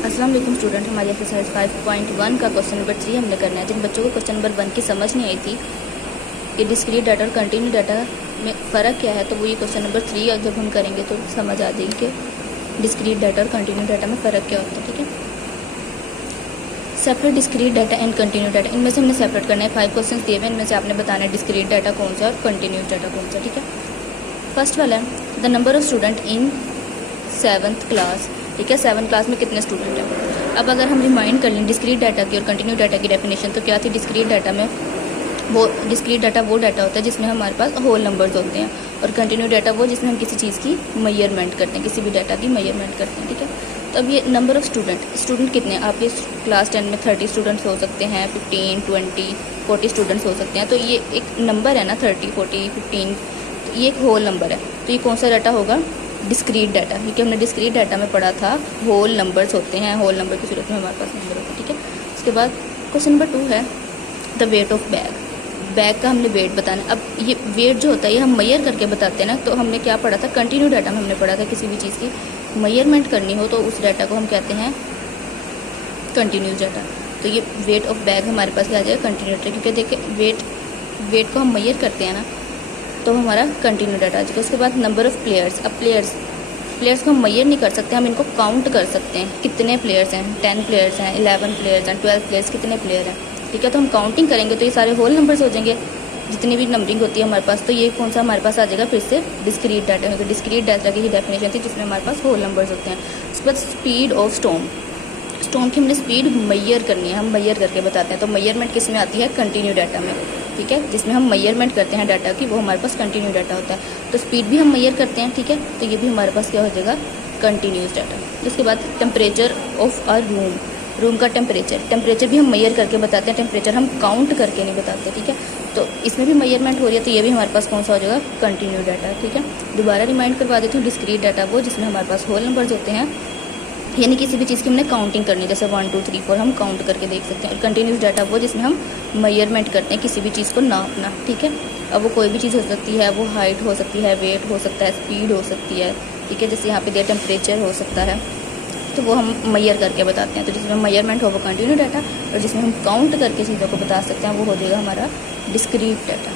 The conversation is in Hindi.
अस्सलाम वालेकुम स्टूडेंट, हमारी एक्सरसाइज 5.1 का क्वेश्चन नंबर 3 हमने करना है। जिन बच्चों को क्वेश्चन नंबर 1 की समझ नहीं आई थी कि डिस्क्रीट डाटा और कंटिन्यू डाटा में फ़र्क क्या है, तो वो ये क्वेश्चन नंबर 3 जब हम करेंगे तो समझ आ जाएगी कि डिस्क्रीट डाटा और कंटिन्यू डाटा में फ़र्क क्या होता है। ठीक है, separate discrete data and continue data, इनमें से हमने सेपरेट करना है। 5 क्वेश्चन दिए हुए, इनमें से आपने बताना है डिस्क्रीट डाटा कौन सा और कंटिन्यूस डाटा कौन सा। ठीक है, फर्स्ट वाला है the number of student in 7th class. ठीक है, 7th क्लास में कितने स्टूडेंट हैं। अब अगर हम रिमाइंड कर लें डिस्क्रीट डाटा की और कंटिन्यू डाटा की डेफिनेशन, तो क्या थी। डिस्क्रीट डाटा में डिस्क्रीट डाटा वो डाटा होता है जिसमें हमारे पास होल नंबर्स होते हैं, और कंटिन्यू डाटा वो जिसमें हम किसी चीज़ की मेजरमेंट करते हैं, किसी भी डाटा की मेजरमेंट करते हैं। ठीक है, तो अब ये नंबर ऑफ स्टूडेंट कितने हैं। आपके क्लास 10 में 30 स्टूडेंट्स हो सकते हैं, 15, 20, 40 स्टूडेंट्स हो सकते हैं। तो ये एक नंबर है ना, 30, 40, 15, तो ये एक होल नंबर है। तो ये कौन सा डाटा होगा, डिस्क्रीट डाटा। क्योंकि हमने डिस्क्रीट डाटा में पढ़ा था होल नंबर्स होते हैं, होल नंबर की सूरत में हमारे पास नंबर होता है। ठीक है, उसके बाद क्वेश्चन नंबर 2 है द वेट ऑफ बैग का हमने वेट बताना। अब ये वेट जो होता है ये हम मेजर करके बताते हैं ना। तो हमने क्या पढ़ा था, कंटिन्यू डाटा में हमने पढ़ा था किसी भी चीज़ की मेजरमेंट करनी हो तो उस डाटा को हम कहते हैं कंटिन्यूस डाटा। तो ये वेट ऑफ बैग हमारे पास क्या आ जाएगा, कंटिन्यू डाटा। क्योंकि देखिए वेट को हम मेजर करते हैं ना, तो हमारा कंटिन्यू डाटा आ जाएगा। उसके बाद नंबर ऑफ़ प्लेयर्स। अब प्लेयर्स को हम मेजर नहीं कर सकते, हम इनको काउंट कर सकते हैं। कितने प्लेयर्स हैं, 10 प्लेयर्स हैं, 11 प्लेयर्स हैं, 12 प्लेयर्स, कितने प्लेयर हैं। ठीक है, तो हम काउंटिंग करेंगे तो ये सारे होल नंबर्स हो जाएंगे, जितनी भी नंबरिंग होती है हमारे पास। तो ये कौन सा हमारे पास आ जाएगा, फिर से डिस्क्रीट डाटा। क्योंकि डिस्क्रीट डाटा की ही डेफिनेशन थी जिसमें हमारे पास होल नंबर्स होते हैं। उसके बाद स्पीड ऑफ स्टोन की हमने स्पीड मैयर करनी है, हम मैयर करके बताते हैं। तो मैयरमेंट किस में आती है, कंटिन्यू डाटा में। ठीक है, जिसमें हम मैयरमेंट करते हैं डाटा की, वो हमारे पास कंटिन्यू डाटा होता है। तो स्पीड भी हम मैयर करते हैं। ठीक है, तो ये भी हमारे पास क्या हो जाएगा, कंटिन्यूस डाटा। उसके बाद टेम्परेचर ऑफ अ रूम का टेम्परेचर भी हम मैयर करके बताते हैं। टेम्परेचर हम काउंट करके नहीं बताते। ठीक है, तो इसमें भी मेजरमेंट हो रही है, तो ये भी हमारे पास कौन सा हो जाएगा, कंटिन्यू डाटा। ठीक है, दोबारा रिमाइंड करवा देती हूँ। डिस्क्रीट डाटा वो जिसमें हमारे पास होल नंबर्स होते हैं, यानी किसी भी चीज़ की हमने काउंटिंग करनी है, जैसे 1, 2, 3, 4 हम काउंट करके देख सकते हैं। और कंटिन्यूस डाटा वो जिसमें हम मेजरमेंट करते हैं, किसी भी चीज़ को नापना। ठीक है, अब वो कोई भी चीज़ हो सकती है, वो हाइट हो सकती है, वेट हो सकता है, स्पीड हो सकती है। ठीक है, जैसे यहाँ पे दिया टेम्परेचर हो सकता है, तो वो हम मेजर करके बताते हैं। तो जिसमें मेजरमेंट हो वो कंटिन्यू डाटा, और जिसमें हम काउंट करके चीज़ों को बता सकते हैं वो हो जाएगा हमारा डिस्क्रीट डाटा।